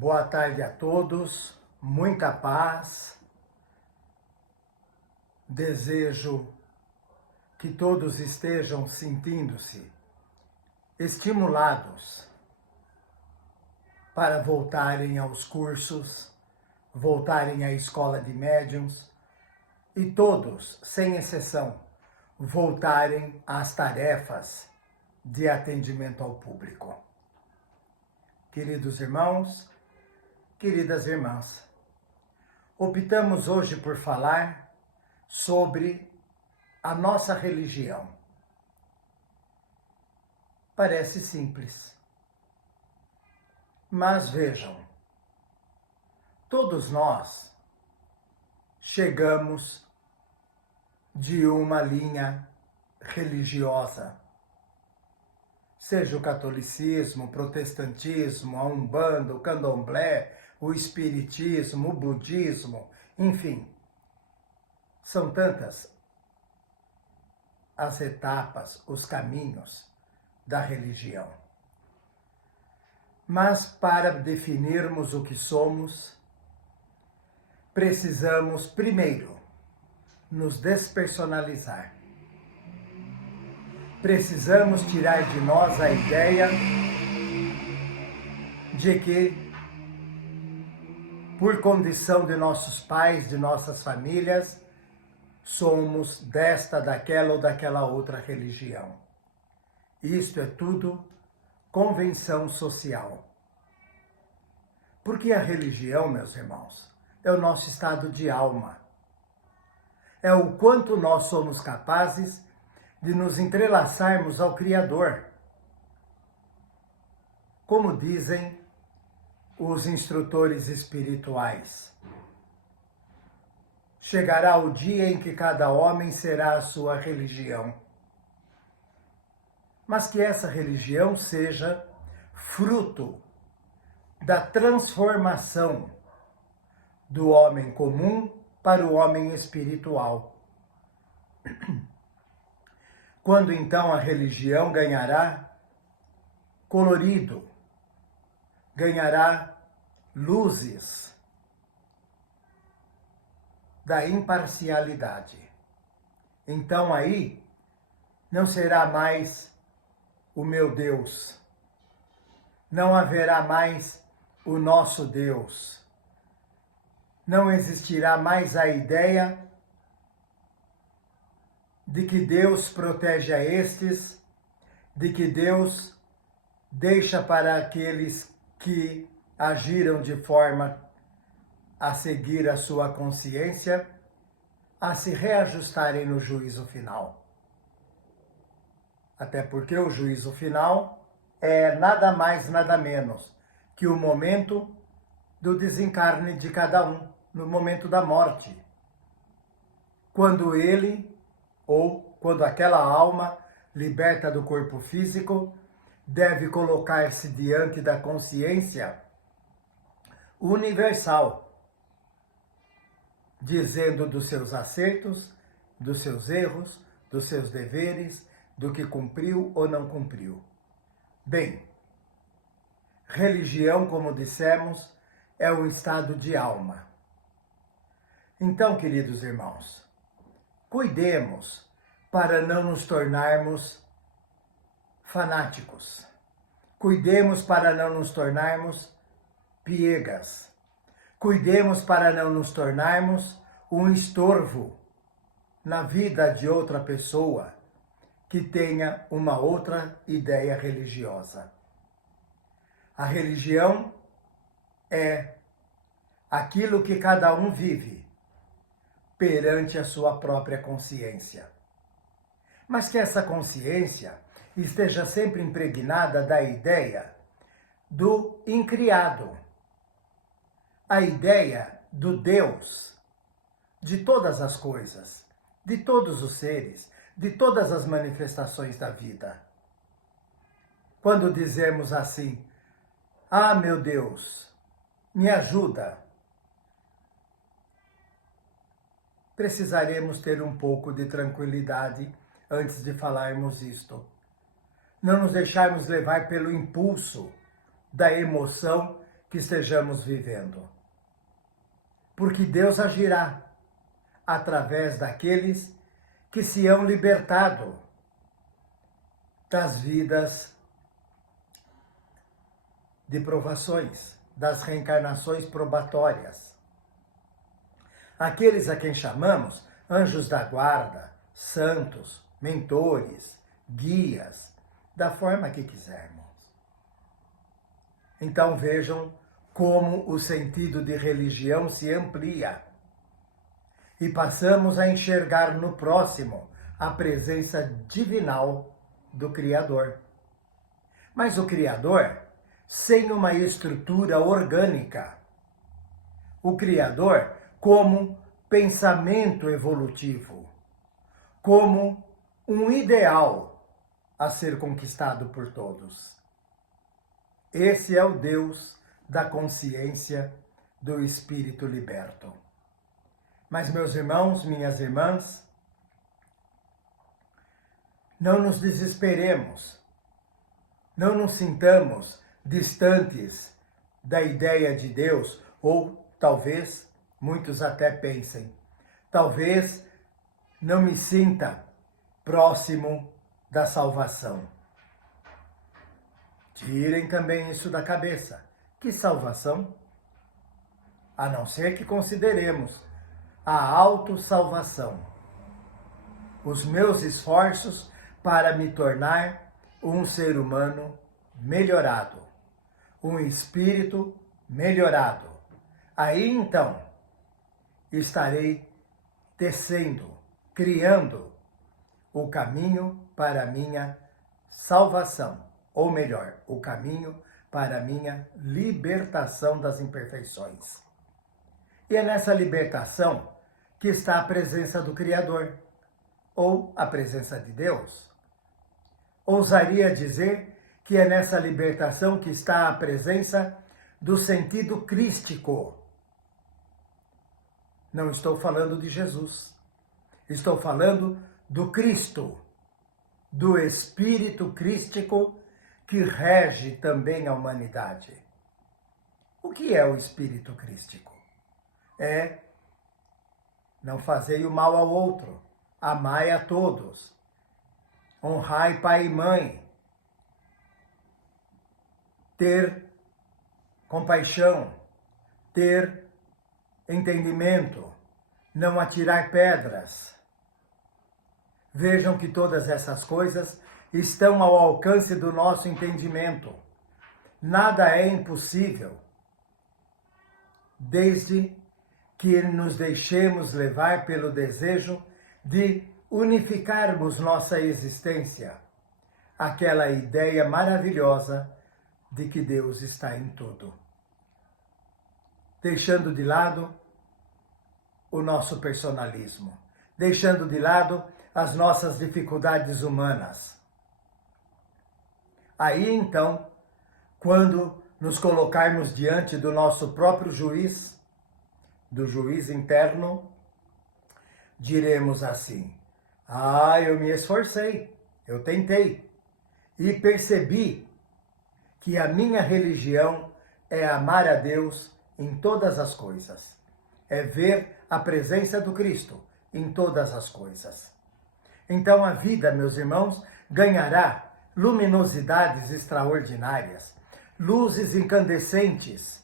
Boa tarde a todos, muita paz. Desejo que todos estejam sentindo-se estimulados para voltarem aos cursos, voltarem à escola de médiuns e todos, sem exceção, voltarem às tarefas de atendimento ao público. Queridos irmãos, queridas irmãs, optamos hoje por falar sobre a nossa religião. Parece simples, mas vejam, todos nós chegamos de uma linha religiosa, seja o catolicismo, o protestantismo, a umbanda, o candomblé, o espiritismo, o budismo, enfim, são tantas as etapas, os caminhos da religião. Mas para definirmos o que somos, precisamos primeiro nos despersonalizar. Precisamos tirar de nós a ideia de que, por condição de nossos pais, de nossas famílias, somos desta, daquela ou daquela outra religião. Isto é tudo convenção social. Porque a religião, meus irmãos, é o nosso estado de alma. É o quanto nós somos capazes de nos entrelaçarmos ao Criador. Como dizem os instrutores espirituais, chegará o dia em que cada homem será a sua religião. Mas que essa religião seja fruto da transformação do homem comum para o homem espiritual. Quando então a religião ganhará colorido, ganhará luzes da imparcialidade. Então aí não será mais o meu Deus, não haverá mais o nosso Deus, não existirá mais a ideia de que Deus protege a estes, de que Deus deixa para aqueles que agiram de forma a seguir a sua consciência, a se reajustarem no juízo final. Até porque o juízo final é nada mais, nada menos que o momento do desencarne de cada um, no momento da morte. Quando ele, ou quando aquela alma, liberta do corpo físico, deve colocar-se diante da consciência universal, dizendo dos seus acertos, dos seus erros, dos seus deveres, do que cumpriu ou não cumpriu. Bem, religião, como dissemos, é um estado de alma. Então, queridos irmãos, cuidemos para não nos tornarmos fanáticos. Cuidemos para não nos tornarmos piegas. Cuidemos para não nos tornarmos um estorvo na vida de outra pessoa que tenha uma outra ideia religiosa. A religião é aquilo que cada um vive perante a sua própria consciência. Mas que essa consciência esteja sempre impregnada da ideia do incriado, a ideia do Deus, de todas as coisas, de todos os seres, de todas as manifestações da vida. Quando dizemos assim, ah, meu Deus, me ajuda, precisaremos ter um pouco de tranquilidade antes de falarmos isto. Não nos deixarmos levar pelo impulso da emoção que estejamos vivendo. Porque Deus agirá através daqueles que se hão libertado das vidas de provações, das reencarnações probatórias. Aqueles a quem chamamos anjos da guarda, santos, mentores, guias, da forma que quisermos. Então vejam como o sentido de religião se amplia e passamos a enxergar no próximo a presença divinal do Criador. Mas o Criador sem uma estrutura orgânica. O Criador como pensamento evolutivo, como um ideal a ser conquistado por todos. Esse é o Deus da consciência do espírito liberto. Mas, meus irmãos, minhas irmãs, não nos desesperemos, não nos sintamos distantes da ideia de Deus, ou talvez muitos até pensem, talvez não me sinta próximo da salvação. Tirem também isso da cabeça. Que salvação? A não ser que consideremos a autossalvação, os meus esforços para me tornar um ser humano melhorado, um espírito melhorado. Aí então estarei tecendo, criando o caminho para a minha salvação, ou melhor, o caminho para a minha libertação das imperfeições. E é nessa libertação que está a presença do Criador, ou a presença de Deus. Ousaria dizer que é nessa libertação que está a presença do sentido crístico. Não estou falando de Jesus. Estou falando do Cristo, do Espírito crístico que rege também a humanidade. O que é o Espírito crístico? É não fazei o mal ao outro, amai a todos, honrai pai e mãe, ter compaixão, ter entendimento, não atirar pedras. Vejam que todas essas coisas estão ao alcance do nosso entendimento. Nada é impossível, desde que nos deixemos levar pelo desejo de unificarmos nossa existência, aquela ideia maravilhosa de que Deus está em tudo. Deixando de lado o nosso personalismo, deixando de lado as nossas dificuldades humanas. Aí então, quando nos colocarmos diante do nosso próprio juiz, do juiz interno, diremos assim: eu me esforcei, eu tentei e percebi que a minha religião é amar a Deus em todas as coisas, é ver a presença do Cristo em todas as coisas. Então a vida, meus irmãos, ganhará luminosidades extraordinárias, luzes incandescentes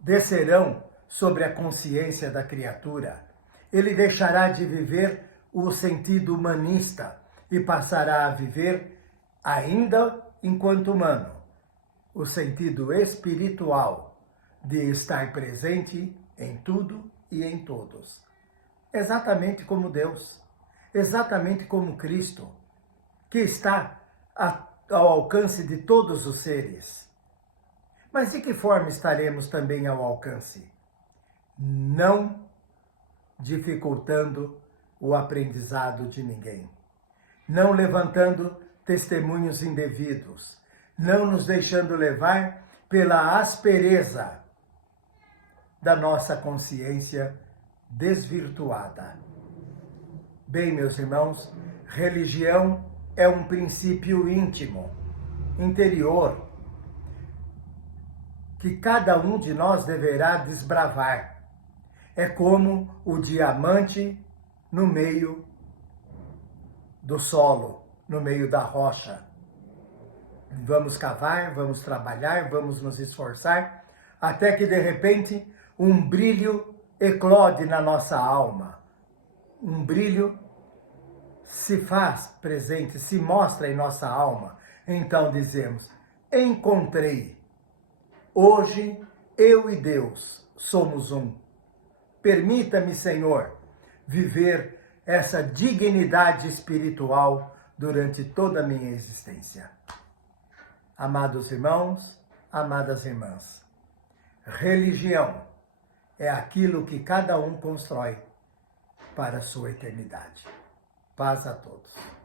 descerão sobre a consciência da criatura. Ele deixará de viver o sentido humanista e passará a viver, ainda enquanto humano, o sentido espiritual de estar presente em tudo e em todos. Exatamente como Deus, exatamente como Cristo, que está ao alcance de todos os seres. Mas de que forma estaremos também ao alcance? Não dificultando o aprendizado de ninguém, não levantando testemunhos indevidos, não nos deixando levar pela aspereza da nossa consciência desvirtuada. Bem, meus irmãos, religião é um princípio íntimo, interior, que cada um de nós deverá desbravar. É como o diamante no meio do solo, no meio da rocha. Vamos cavar, vamos trabalhar, vamos nos esforçar, até que de repente um brilho eclode na nossa alma. Um brilho se faz presente, se mostra em nossa alma. Então dizemos: encontrei. Hoje eu e Deus somos um. Permita-me, Senhor, viver essa dignidade espiritual durante toda a minha existência. Amados irmãos, amadas irmãs, religião é aquilo que cada um constrói para a sua eternidade. Paz a todos.